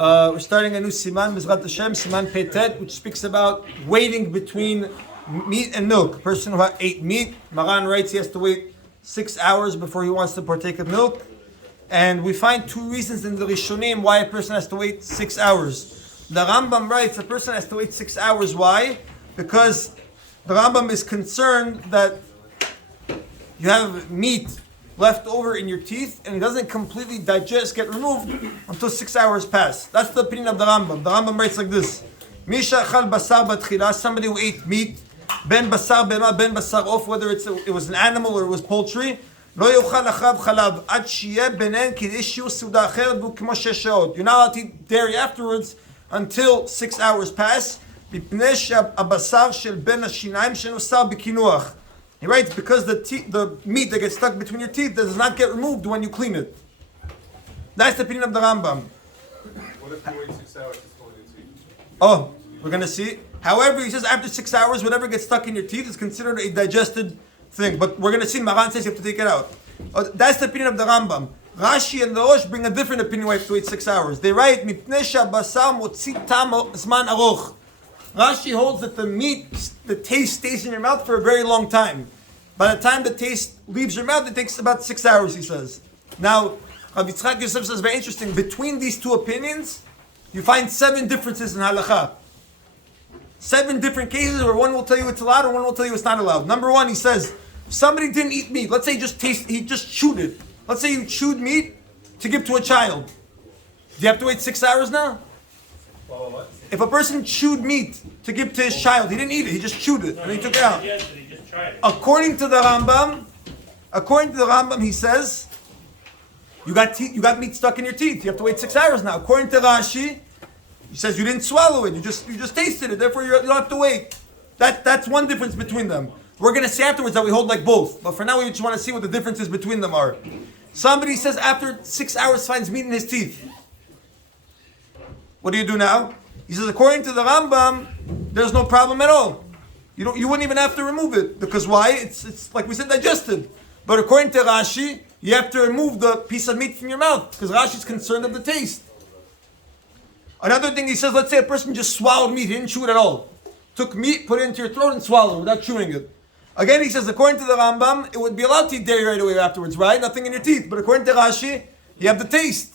We're starting a new Siman, Mizrat Hashem, Siman Petet, which speaks about waiting between meat and milk. A person who ate meat, Maran writes he has to wait 6 hours before he wants to partake of milk. And we find two reasons in the Rishonim why a person has to wait 6 hours. The Rambam writes a person has to wait 6 hours. Why? Because the Rambam is concerned that you have meat left over in your teeth and it doesn't completely digest, get removed until 6 hours pass. That's the opinion of the Rambam. The Rambam writes like this: Misha chal basar batchila, somebody who ate meat, ben basar bema, ben basar off, whether it was an animal or it was poultry, lo yochal achav chalav ad sheyeh benen kidei shiur seuda acheret v'hu k'mo shesh shaot. You're not allowed to eat dairy afterwards until 6 hours pass. Mipnei she'abasar shel ben hashinayim shenosar b'kinuach. He writes, because the meat that gets stuck between your teeth does not get removed when you clean it. That's the opinion of the Rambam. What if you wait 6 hours to swallow your teeth? Oh, we're going to see. However, he says after 6 hours, whatever gets stuck in your teeth is considered a digested thing. But we're going to see, Maran says you have to take it out. That's the opinion of the Rambam. Rashi and the Rosh bring a different opinion why you have to wait 6 hours. They write, Mipnei she'abasar motzi tam zman aroch. Rashi holds that the meat, the taste stays in your mouth for a very long time. By the time the taste leaves your mouth, it takes about 6 hours, he says. Now, Rabbi Yitzchak Yosef says very interesting. Between these two opinions, you find 7 differences in halakha. 7 different cases where one will tell you it's allowed and one will tell you it's not allowed. Number 1, he says, if somebody didn't eat meat. Let's say he just chewed it. Let's say you chewed meat to give to a child. Do you have to wait 6 hours now? If a person chewed meat to give to his child, he didn't eat it, he just chewed it and he took it out. According to the Rambam, he says, you got meat stuck in your teeth. You have to wait 6 hours now. According to Rashi, he says you didn't swallow it. You just tasted it. Therefore, you don't have to wait. That's one difference between them. We're going to say afterwards that we hold like both. But for now, we just want to see what the differences between them are. Somebody says after 6 hours finds meat in his teeth. What do you do now? He says, according to the Rambam, there's no problem at all. You wouldn't even have to remove it. Because why? It's like we said, digested. But according to Rashi, you have to remove the piece of meat from your mouth. Because Rashi is concerned of the taste. Another thing he says, let's say a person just swallowed meat, he didn't chew it at all. Took meat, put it into your throat and swallowed it without chewing it. Again, he says, according to the Rambam, it would be allowed to eat dairy right away afterwards, right? Nothing in your teeth. But according to Rashi, you have the taste.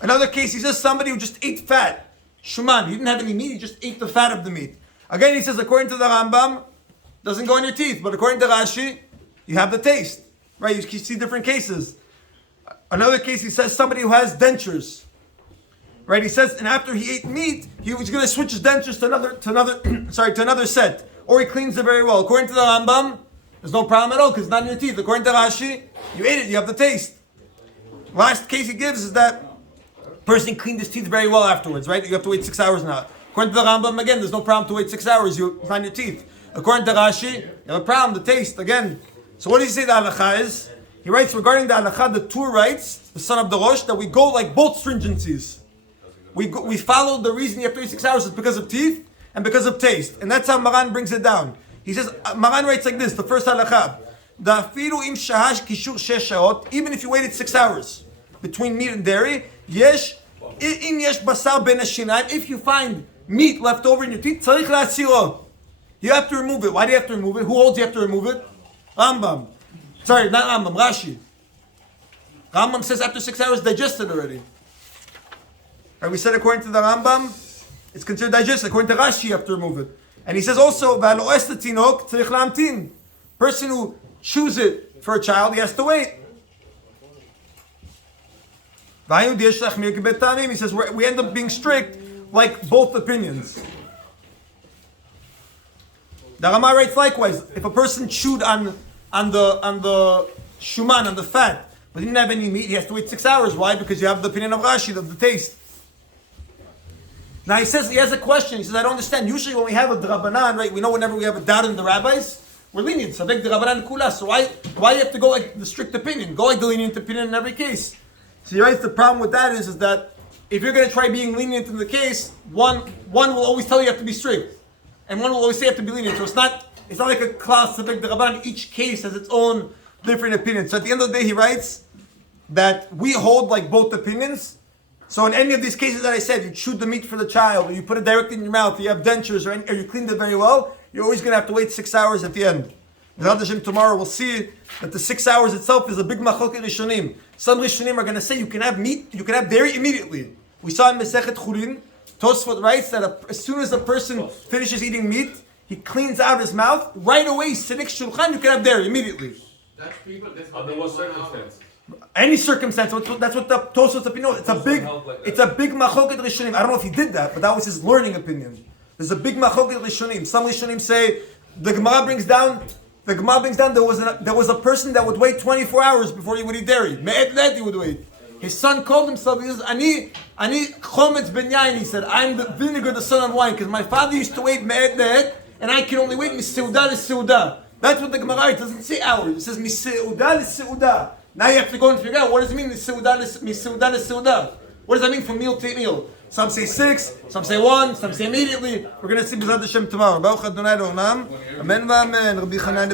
Another case, he says somebody who just ate fat. Shuman, he didn't have any meat, he just ate the fat of the meat. Again, he says, according to the Rambam, doesn't go in your teeth. But according to Rashi, you have the taste. Right, you see different cases. Another case, he says somebody who has dentures. Right, he says, and after he ate meat, he was going to switch his dentures to another set. Or he cleans it very well. According to the Rambam, there's no problem at all because it's not in your teeth. According to Rashi, you ate it, you have the taste. Last case he gives is that person cleaned his teeth very well afterwards, right? You have to wait 6 hours now. According to the Rambam, again, there's no problem to wait 6 hours. You find your teeth. According to Rashi, you have a problem, the taste, again. So what does he say the halakha is? He writes regarding the halakha, the Tur writes, the son of the Rosh, that we go like both stringencies. We follow the reason you have to wait 6 hours is because of teeth and because of taste. And that's how Maran brings it down. He says, Maran writes like this, the first halakha. Even if you waited 6 hours between meat and dairy, if you find meat left over in your teeth, you have to remove it. Why do you have to remove it? Who holds you have to remove it? Rambam. Sorry, not Rambam, Rashi. Rambam says after 6 hours, digested already. Right, we said according to the Rambam, it's considered digested. According to Rashi, you have to remove it. And he says also, person who chews it for a child, he has to wait. He says we end up being strict like both opinions. The Rama writes likewise, if a person chewed on the shuman, on the fat, but didn't have any meat, he has to wait 6 hours. Why? Because you have the opinion of Rashi, of the taste. Now he says, he has a question. He says, I don't understand. Usually when we have a drabanan, right, we know whenever we have a doubt in the rabbis, we're lenient. So like the drabanan kula. So why you have to go like the strict opinion? Go like the lenient opinion in every case. So he writes the problem with that is that if you're going to try being lenient in the case, one will always tell you have to be strict. And one will always say you have to be lenient. So it's not like a class of like the Rabban. Each case has its own different opinion. So at the end of the day, he writes that we hold like both opinions, So in any of these cases that I said, you chewed the meat for the child, or you put it directly in your mouth, you have dentures, or you cleaned it very well, you're always going to have to wait 6 hours at the end. Tomorrow we'll see that the 6 hours itself is a big machloket rishonim. Some rishonim are going to say you can have meat, you can have dairy immediately. We saw in Masechet Chulin, Tosfot writes that as soon as a person finishes eating meat, he cleans out his mouth, right away, Sinik Shulchan, you can have dairy immediately. That's people, that's Under what circumstances? Any circumstance, that's what the Tosfot opinion. It's a big machloket rishonim. I don't know if he did that, but that was his learning opinion. There's a big machloket rishonim. Some rishonim say the Gemara brings down there was a person that would wait 24 hours before he would eat dairy. Me'et let he would wait. His son called himself. He says, "Ani chometz ben yain." He said, "I'm the vinegar, the son of wine," because my father used to wait me'et let, and I can only wait miseuda leseuda. That's what the Gemara, it doesn't say hours. It says miseuda leseuda. Now you have to go and figure out what does it mean miseuda leseuda. What does that mean from meal to meal? Some say 6, some say 1, some say immediately. We're going to see B'ezrat Hashem tomorrow. Baruch Adonai Le'olam. Amen v'amen. Rabbi Chanan